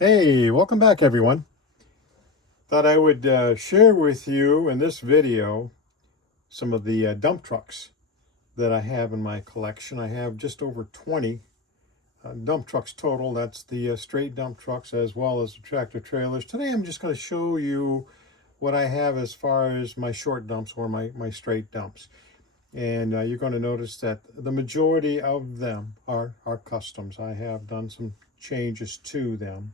Hey, welcome back everyone. Thought I would share with you in this video some of the dump trucks that I have in my collection. I have just over 20 dump trucks total. That's the straight dump trucks as well as the tractor trailers. Today I'm just going to show you what I have as far as my short dumps or my straight dumps. And you're going to notice that the majority of them are customs. I have done some changes to them.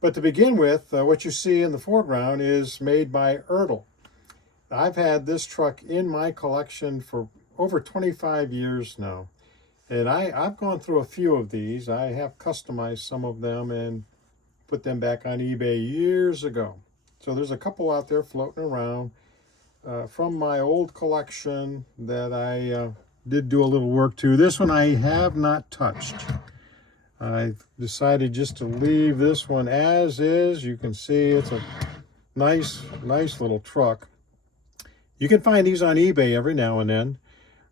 But to begin with, what you see in the foreground is made by Ertl. I've had this truck in my collection for over 25 years now. And I've gone through a few of these. I have customized some of them and put them back on eBay years ago. So there's a couple out there floating around from my old collection that I did do a little work to. This one I have not touched. I decided just to leave this one as is. You can see it's a nice little truck. You can find these on eBay every now and then.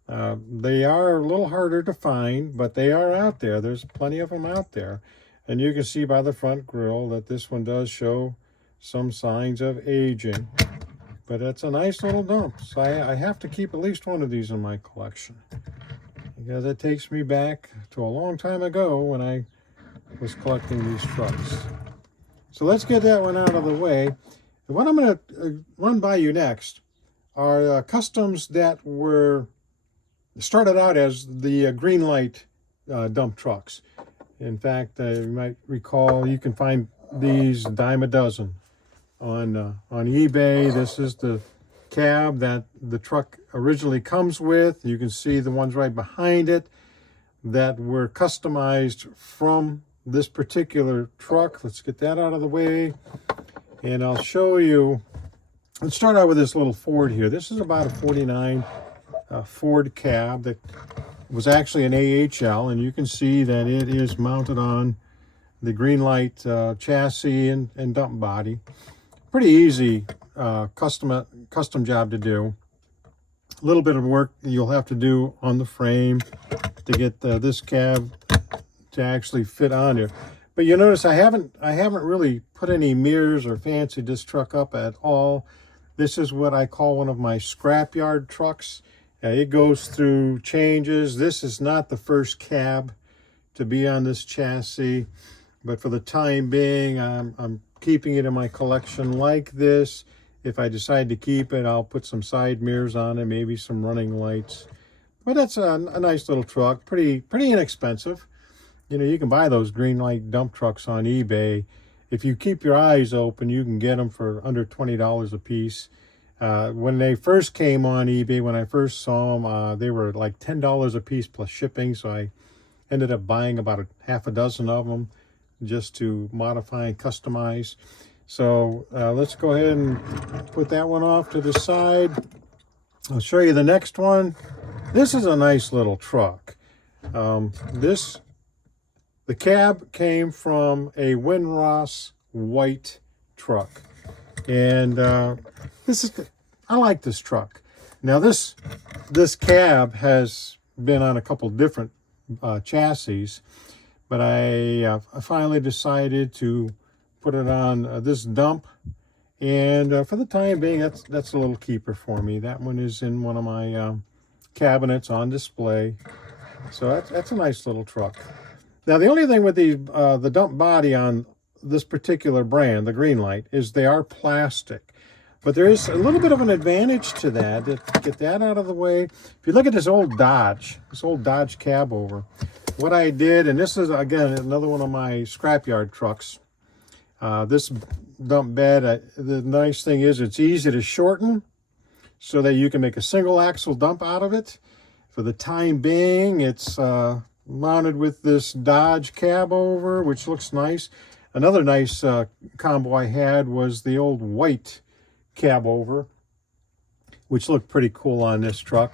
They are a little harder to find, but they are out there. There's plenty of them out there. And you can see by the front grille that this one does show some signs of aging. But it's a nice little dump. So I have to keep at least one of these in my collection, because it takes me back to a long time ago when I was collecting these trucks. So let's get that one out of the way. And what I'm going to run by you next are customs that were started out as the green light dump trucks. In fact, you might recall you can find these a dime a dozen on eBay. This is the cab that the truck originally comes with. You can see the ones right behind it that were customized from this particular truck. Let's get that out of the way, and I'll show you. Let's start out with this little Ford here. This is about a 49 Ford cab that was actually an AHL, and you can see that it is mounted on the green light chassis and dump body. Pretty easy custom job to do. A little bit of work you'll have to do on the frame to get this cab to actually fit on here. But you notice I haven't really put any mirrors or fancied this truck up at all. This is what I call one of my scrapyard trucks. It goes through changes. This is not the first cab to be on this chassis, but for the time being, I'm keeping it in my collection like this. If I decide to keep it, I'll put some side mirrors on it, maybe some running lights. But that's a nice little truck, pretty inexpensive. You know, you can buy those green light dump trucks on eBay. If you keep your eyes open, you can get them for under $20 a piece. When they first came on eBay, when I first saw them, they were like $10 a piece plus shipping. So I ended up buying about half a dozen of them just to modify and customize. So let's go ahead and put that one off to the side. I'll show you the next one. This is a nice little truck. The cab came from a Winross white truck. And I like this truck. Now this cab has been on a couple different chassis, but I finally decided to put it on this dump, and for the time being, that's a little keeper for me. That one is in one of my cabinets on display, so that's a nice little truck. Now the only thing with the dump body on this particular brand, the Greenlight, is they are plastic. But there is a little bit of an advantage to that. Get that out of the way. If you look at this old Dodge cab over, what I did, and this is, again, another one of my scrapyard trucks. This dump bed, the nice thing is it's easy to shorten so that you can make a single axle dump out of it. For the time being, it's mounted with this Dodge cab over, which looks nice. Another nice combo I had was the old white cab over, which looked pretty cool on this truck.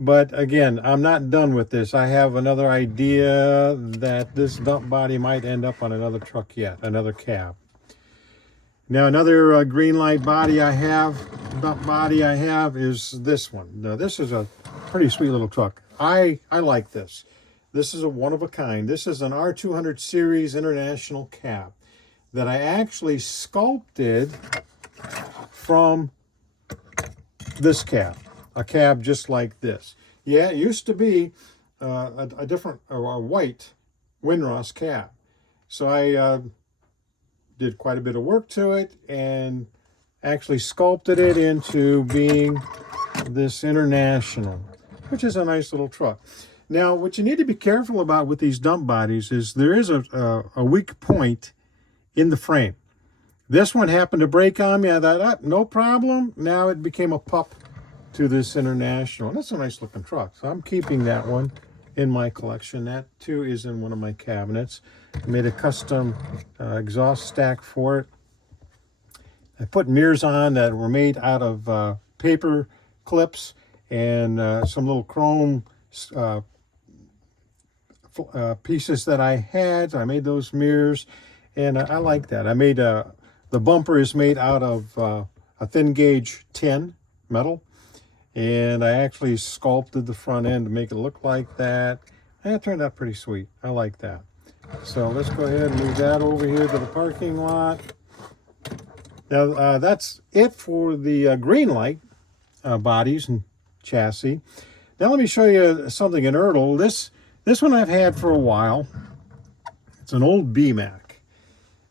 But again, I'm not done with this. I have another idea that this dump body might end up on another truck yet, another cab. Now another green light body I have, dump body I have, is this one. Now this is a pretty sweet little truck. I like this. This is a one of a kind. This is an R200 Series International cab. that I actually sculpted from this cab, a cab just like this. Yeah, it used to be a different, a white Winross cab. So I did quite a bit of work to it and actually sculpted it into being this International, which is a nice little truck. Now, what you need to be careful about with these dump bodies is there is a weak point in the frame. This one happened to break on me. I thought, no problem. Now it became a pup to this International. That's a nice looking truck. So I'm keeping that one in my collection. That too is in one of my cabinets. I made a custom exhaust stack for it. I put mirrors on that were made out of paper clips and some little chrome pieces that I had. I made those mirrors, and I like that. I made the bumper is made out of a thin gauge tin metal, and I actually sculpted the front end to make it look like that. And it turned out pretty sweet. I like that. So let's go ahead and move that over here to the parking lot. Now that's it for the green light bodies and chassis. Now let me show you something in Ertl. This one I've had for a while. It's an old B-Mack.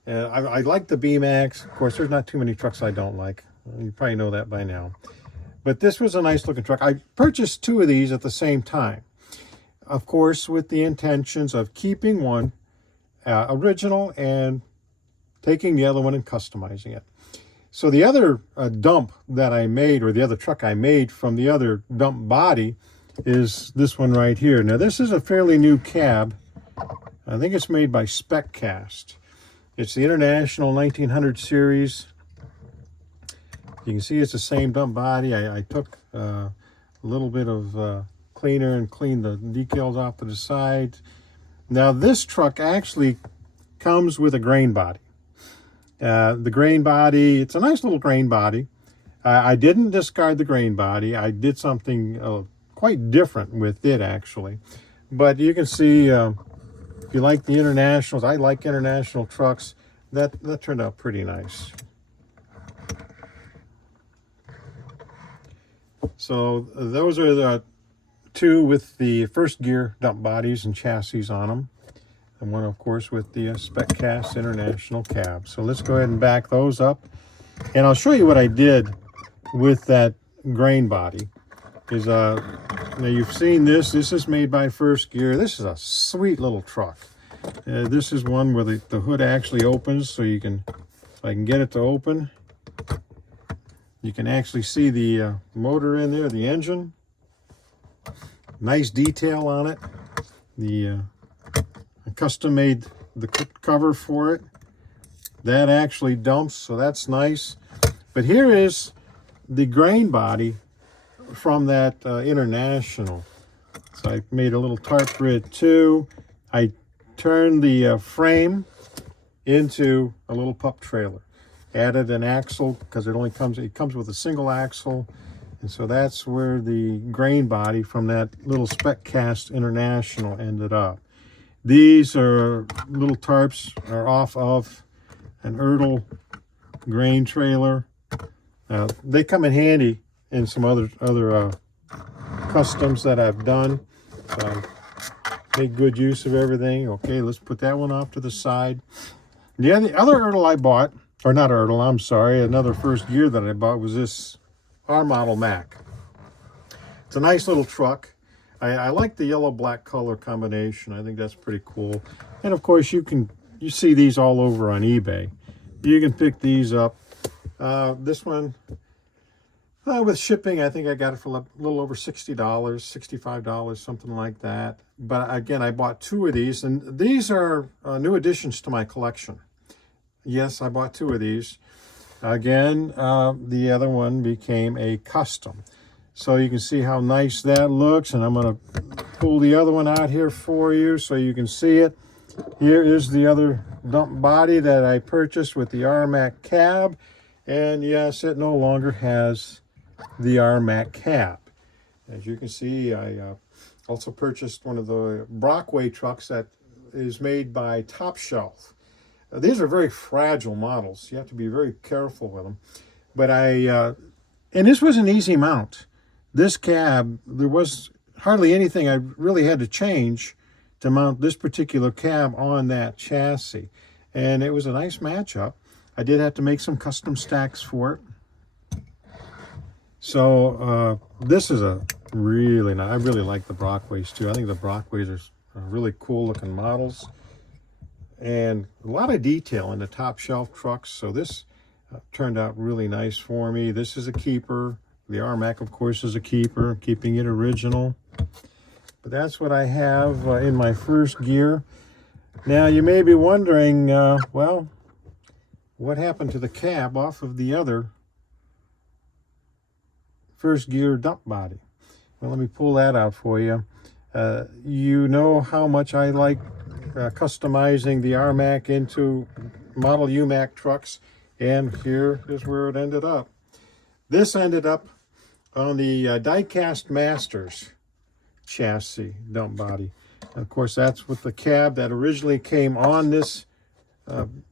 I like the B-Macks. Of course, there's not too many trucks I don't like. You probably know that by now. But this was a nice looking truck. I purchased two of these at the same time. Of course, with the intentions of keeping one original and taking the other one and customizing it. So the other dump that I made, or the other truck I made from the other dump body, is this one right here. Now this is a fairly new cab. I think it's made by Spec Cast. It's the International 1900 series. You can see it's the same dump body. I took a little bit of cleaner and cleaned the decals off to the side. Now this truck actually comes with a grain body. The grain body, it's a nice little grain body. I didn't discard the grain body. I did something quite different with it actually. But you can see, if you like the Internationals, I like International trucks, that turned out pretty nice. So those are the two with the first gear dump bodies and chassis on them. And one, of course, with the Spec Cast International cab. So let's go ahead and back those up. And I'll show you what I did with that grain body. Now you've seen this. This is made by First Gear. This is a sweet little truck. This is one where the hood actually opens, so you can, if I can get it to open, you can actually see the motor in there, the engine. Nice detail on it. I custom made the cover for it. That actually dumps, so that's nice. But here is the grain body from that International. So I made a little tarp grid too. I turned the frame into a little pup trailer. Added an axle because it comes with a single axle, and so that's where the grain body from that little Spec Cast International ended up. These are little tarps are off of an Ertl grain trailer. They come in handy in some other customs that I've done. So I make good use of everything. Okay, let's put that one off to the side. The other Ertl I bought, or not Ertl, I'm sorry, another First Gear that I bought was this R model Mack. It's a nice little truck. I like the yellow-black color combination. I think that's pretty cool. And of course, you see these all over on eBay. You can pick these up. This one, with shipping, I think I got it for a little over $60, $65, something like that. But again, I bought two of these, and these are new additions to my collection. Yes, I bought two of these. Again, the other one became a custom. So you can see how nice that looks, and I'm going to pull the other one out here for you so you can see it. Here is the other dump body that I purchased with the R-Mack cab, and yes, it no longer has the R-Mack cab. As you can see, I also purchased one of the Brockway trucks that is made by Top Shelf. These are very fragile models. You have to be very careful with them. But and this was an easy mount. This cab, there was hardly anything I really had to change to mount this particular cab on that chassis. And it was a nice matchup. I did have to make some custom stacks for it. So this is a really nice, I really like the Brockways too. I think the Brockways are really cool looking models. And a lot of detail in the top shelf trucks. So this turned out really nice for me. This is a keeper. The Mack, of course, is a keeper, keeping it original. But that's what I have in my first gear. Now, you may be wondering, well, what happened to the cab off of the other first gear dump body? Well, let me pull that out for you. You know how much I like customizing the Mack into Model U Mack trucks, and here is where it ended up. This ended up on the Diecast Masters chassis dump body. And of course, that's with the cab that originally came on this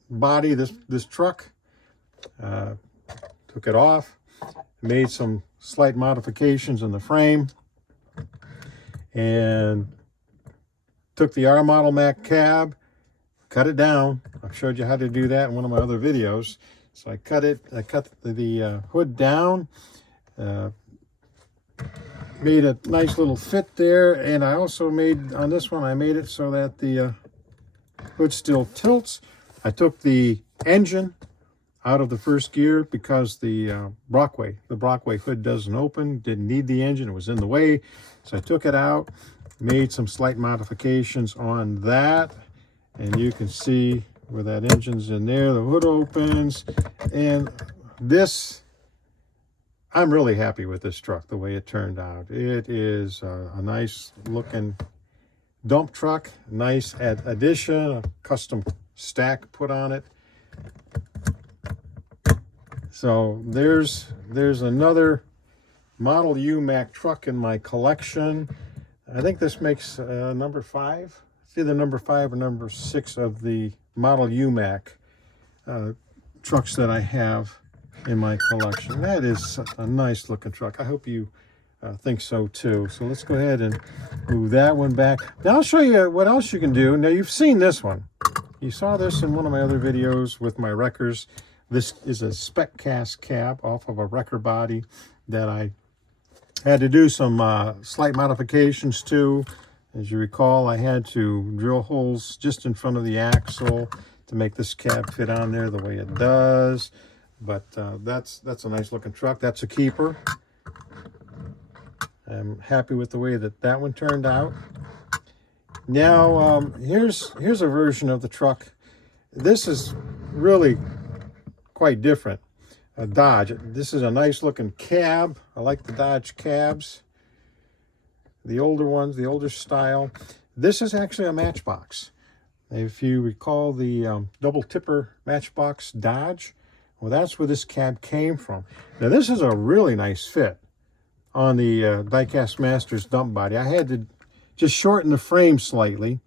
body, this truck. Took it off, made some slight modifications in the frame, and took the R Model Mack cab, cut it down. I showed you how to do that in one of my other videos. So I cut the hood down, made a nice little fit there, and I also made, on this one, I made it so that the hood still tilts. I took the engine out of the first gear because the Brockway hood doesn't open, didn't need the engine, it was in the way. So I took it out, made some slight modifications on that, and you can see where that engine's in there, the hood opens, and this, I'm really happy with this truck, the way it turned out. It is a nice looking dump truck, nice addition, a custom stack put on it. So there's another Model U Mack truck in my collection. I think this makes number 5. It's either number 5 or number 6 of the Model U Mack trucks that I have in my collection. That is a nice looking truck. I hope you think so too. So let's go ahead and move that one back. Now I'll show you what else you can do. Now you've seen this one. You saw this in one of my other videos with my wreckers. This is a Spec cast cab off of a wrecker body that I had to do some slight modifications to. As you recall, I had to drill holes just in front of the axle to make this cab fit on there the way it does. But that's a nice looking truck. That's a keeper. I'm happy with the way that one turned out. Now here's a version of the truck. This is really quite different. A Dodge. This is a nice looking cab. I like the Dodge cabs. The older ones, the older style. This is actually a Matchbox. If you recall the double tipper Matchbox Dodge, well, that's where this cab came from. Now, this is a really nice fit on the Diecast Masters dump body. I had to just shorten the frame slightly.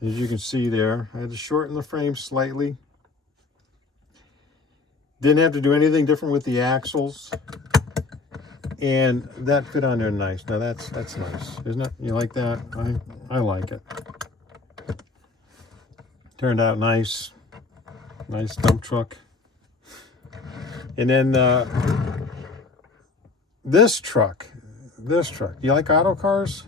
As you can see there, I had to shorten the frame slightly. Didn't have to do anything different with the axles. And that fit on there nice. Now that's nice, isn't it? You like that? I like it. Turned out nice. Nice dump truck. And then this truck. You like Autocars?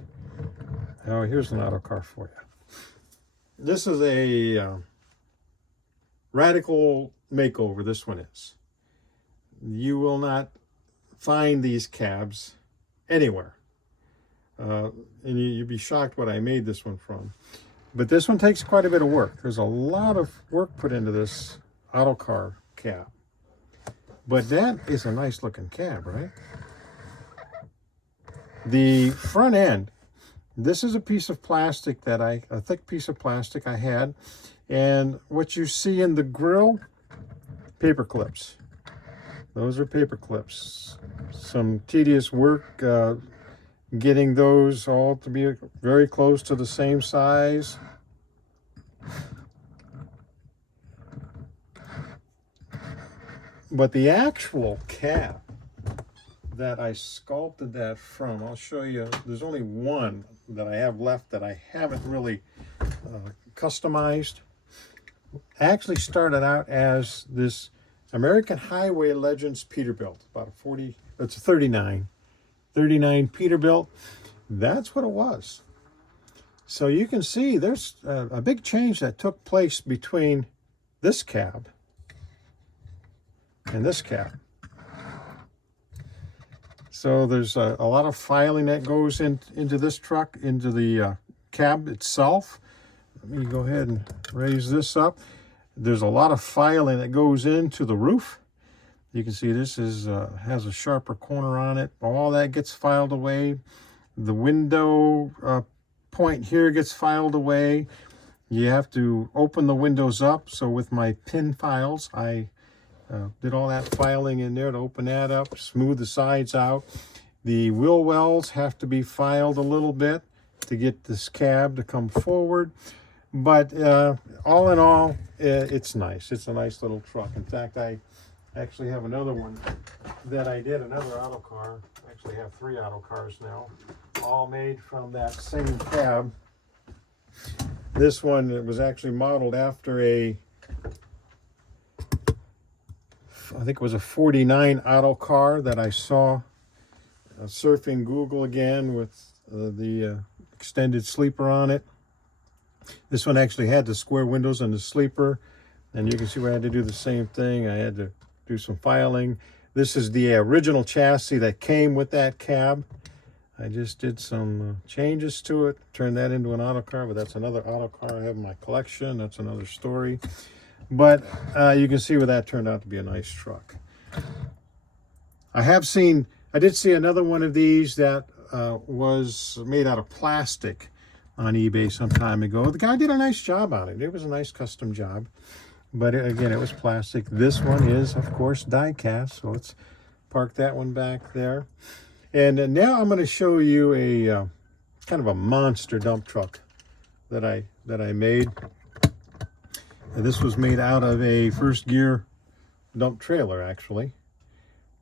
Oh, here's an Autocar for you. This is a radical makeover. This one is. You will not find these cabs anywhere. And you'd be shocked what I made this one from. But this one takes quite a bit of work. There's a lot of work put into this Autocar cab. But that is a nice looking cab, right? The front end, this is a piece of plastic that a thick piece of plastic I had. And what you see in the grill, paper clips. Those are paper clips. Some tedious work getting those all to be very close to the same size. But the actual cab that I sculpted that from, I'll show you. There's only one that I have left that I haven't really customized. Actually started out as this American Highway Legends Peterbilt, about a 40, it's a 39 Peterbilt. That's what it was. So you can see there's a big change that took place between this cab and this cab. So there's a lot of filing that goes into this truck, into the cab itself. Let me go ahead and raise this up. There's a lot of filing that goes into the roof. You can see this is has a sharper corner on it. All that gets filed away. The window point here gets filed away. You have to open the windows up. So with my pin files, I did all that filing in there to open that up, smooth the sides out. The wheel wells have to be filed a little bit to get this cab to come forward. But all in all, it's nice. It's a nice little truck. In fact, I actually have another one that I did, another Autocar. I actually have 3 Autocars now, all made from that same cab. This one, it was actually modeled after a, I think it was a 49 Autocar that I saw surfing Google again with the extended sleeper on it. This one actually had the square windows and the sleeper, and you can see where I had to do the same thing. I had to do some filing. This is the original chassis that came with that cab. I just did some changes to it, turned that into an Autocar, but that's another Autocar I have in my collection. That's another story. But you can see where that turned out to be a nice truck. I did see another one of these that was made out of plastic on eBay some time ago. The guy did a nice job on it. It was a nice custom job. But again, it was plastic. This one is, of course, die-cast. So let's park that one back there. And now I'm going to show you a kind of a monster dump truck that I made. And this was made out of a first gear dump trailer, actually,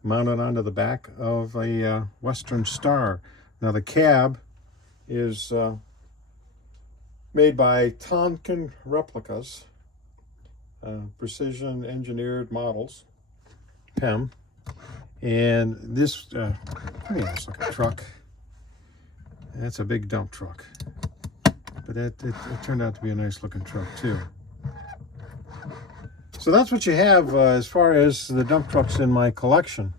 mounted onto the back of a Western Star. Now the cab is made by Tonkin Replicas, precision engineered models, PEM. And this pretty nice looking truck. That's a big dump truck, but it turned out to be a nice looking truck too. So that's what you have as far as the dump trucks in my collection.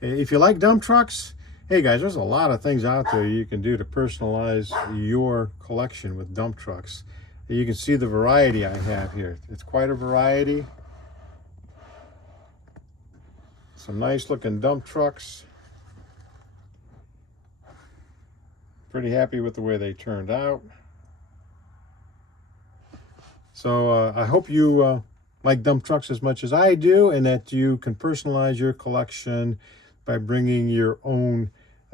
If you like dump trucks, hey guys, there's a lot of things out there you can do to personalize your collection with dump trucks. You can see the variety I have here. It's quite a variety. Some nice looking dump trucks. Pretty happy with the way they turned out. So I hope you like dump trucks as much as I do, and that you can personalize your collection by bringing your own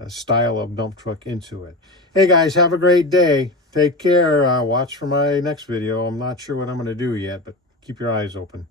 style of dump truck into it. Hey guys, have a great day. Take care. Watch for my next video. I'm not sure what I'm going to do yet, but keep your eyes open.